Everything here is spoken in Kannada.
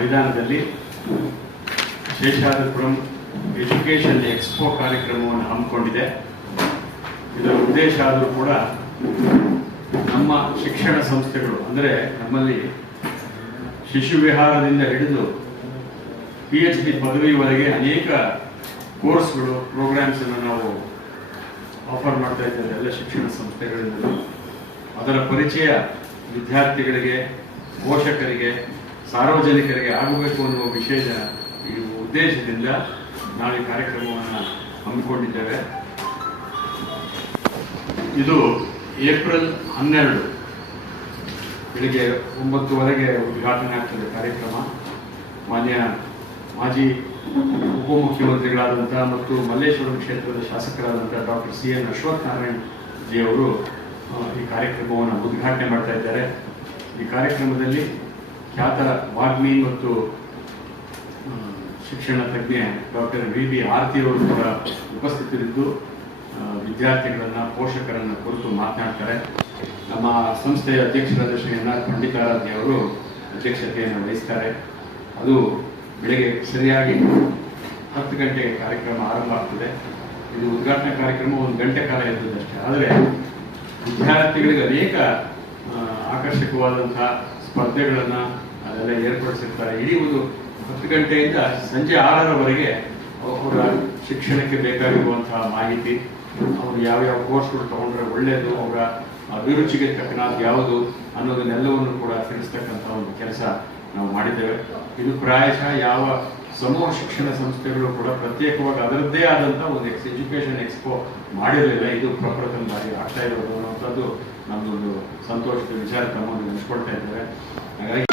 ಮೈದಾನದಲ್ಲಿ ಶೇಷಾದ್ರಿಪುರಂ ಎಜುಕೇಷನ್ ಎಕ್ಸ್ಪೋ ಕಾರ್ಯಕ್ರಮವನ್ನು ಹಮ್ಮಿಕೊಂಡಿದೆ. ಇದರ ಉದ್ದೇಶ ಆದರೂ ಕೂಡ ನಮ್ಮ ಶಿಕ್ಷಣ ಸಂಸ್ಥೆಗಳು ಅಂದರೆ ನಮ್ಮಲ್ಲಿ ಶಿಶು ವಿಹಾರದಿಂದ ಹಿಡಿದು PhD ಪದವಿವರೆಗೆ ಅನೇಕ ಕೋರ್ಸ್ಗಳು ಪ್ರೋಗ್ರಾಮ್ಸ್ ಅನ್ನು ನಾವು ಆಫರ್ ಮಾಡ್ತಾ ಇದ್ದೇವೆ ಎಲ್ಲ ಶಿಕ್ಷಣ ಸಂಸ್ಥೆಗಳಿಂದ. ಅದರ ಪರಿಚಯ ವಿದ್ಯಾರ್ಥಿಗಳಿಗೆ, ಪೋಷಕರಿಗೆ, ಸಾರ್ವಜನಿಕರಿಗೆ ಆಗಬೇಕು ಅನ್ನುವ ವಿಶೇಷ ಉದ್ದೇಶದಿಂದ ನಾವು ಈ ಕಾರ್ಯಕ್ರಮವನ್ನು ಹಮ್ಮಿಕೊಂಡಿದ್ದೇವೆ. ಇದು ಏಪ್ರಿಲ್ 12 ಬೆಳಿಗ್ಗೆ 9:00 ಉದ್ಘಾಟನೆ ಆಗ್ತದೆ ಕಾರ್ಯಕ್ರಮ. ಮಾನ್ಯ ಮಾಜಿ ಉಪಮುಖ್ಯಮಂತ್ರಿಗಳಾದಂತಹ ಮತ್ತು ಮಲ್ಲೇಶ್ವರಂ ಕ್ಷೇತ್ರದ ಶಾಸಕರಾದಂತಹ ಡಾಕ್ಟರ್ CN ಅಶ್ವಥ್ ನಾರಾಯಣ್ ಜಿ ಅವರು ಈ ಕಾರ್ಯಕ್ರಮವನ್ನು ಉದ್ಘಾಟನೆ ಮಾಡ್ತಾ ಇದ್ದಾರೆ. ಈ ಕಾರ್ಯಕ್ರಮದಲ್ಲಿ ಖ್ಯಾತ ವಾಗ್ಮಿ ಮತ್ತು ಶಿಕ್ಷಣ ತಜ್ಞೆ ಡಾಕ್ಟರ್ VB ಆರತಿ ಅವರು ಕೂಡ ಉಪಸ್ಥಿತರಿದ್ದು ವಿದ್ಯಾರ್ಥಿಗಳನ್ನ, ಪೋಷಕರನ್ನ ಕುರಿತು ಮಾತನಾಡ್ತಾರೆ. ನಮ್ಮ ಸಂಸ್ಥೆಯ ಅಧ್ಯಕ್ಷರಾದ ಶ್ರೀ NR ಪಂಡಿತಾರಾಧ್ಯ ಅವರು ಅಧ್ಯಕ್ಷತೆಯನ್ನು ವಹಿಸ್ತಾರೆ. ಅದು ಬೆಳಗ್ಗೆ ಸರಿಯಾಗಿ 10 ಗಂಟೆಗೆ ಕಾರ್ಯಕ್ರಮ ಆರಂಭ ಆಗ್ತದೆ. ಇದು ಉದ್ಘಾಟನಾ ಕಾರ್ಯಕ್ರಮ 1 ಗಂಟೆ ಕಾಲ ಇರ್ತದಷ್ಟೇ. ಆದರೆ ವಿದ್ಯಾರ್ಥಿಗಳಿಗೆ ಅನೇಕ ಆಕರ್ಷಕವಾದಂತಹ ಸ್ಪರ್ಧೆಗಳನ್ನು ಅದೆಲ್ಲ ಏರ್ಪಡಿಸಿರ್ತಾರೆ. ಇಡೀ ಒಂದು 10 ಗಂಟೆಯಿಂದ ಸಂಜೆ 6ರವರೆಗೆ ಅವರ ಶಿಕ್ಷಣಕ್ಕೆ ಬೇಕಾಗಿರುವಂತಹ ಮಾಹಿತಿ, ಅವರು ಯಾವ್ಯಾವ ಕೋರ್ಸ್ಗಳು ತಗೊಂಡ್ರೆ ಒಳ್ಳೆಯದು, ಅವರ ಅಭಿರುಚಿಗೆ ತಕ್ಕನಾದ ಯಾವುದು ಅನ್ನೋದನ್ನೆಲ್ಲವನ್ನು ಕೂಡ ತಿಳಿಸ್ತಕ್ಕಂಥ ಒಂದು ಕೆಲಸ ನಾವು ಮಾಡಿದ್ದೇವೆ. ಇದು ಪ್ರಾಯಶಃ ಯಾವ ಸಮೂಹ ಶಿಕ್ಷಣ ಸಂಸ್ಥೆಗಳು ಕೂಡ ಪ್ರತ್ಯೇಕವಾಗಿ ಅದರದ್ದೇ ಆದಂಥ ಒಂದು ಎಜುಕೇಷನ್ ಎಕ್ಸ್ಪೋ ಮಾಡಿರಲಿಲ್ಲ. ಇದು ಪ್ರಪ್ರಥಮ ಬಾರಿ ಆಗ್ತಾ ಇರೋದು ಅನ್ನೋಂಥದ್ದು ನಮ್ಮದೊಂದು ಸಂತೋಷದ ವಿಚಾರ ತಮ್ಮನ್ನು ಹಂಚ್ಕೊಳ್ತಾ ಇದ್ದೇವೆ. ಹಾಗಾಗಿ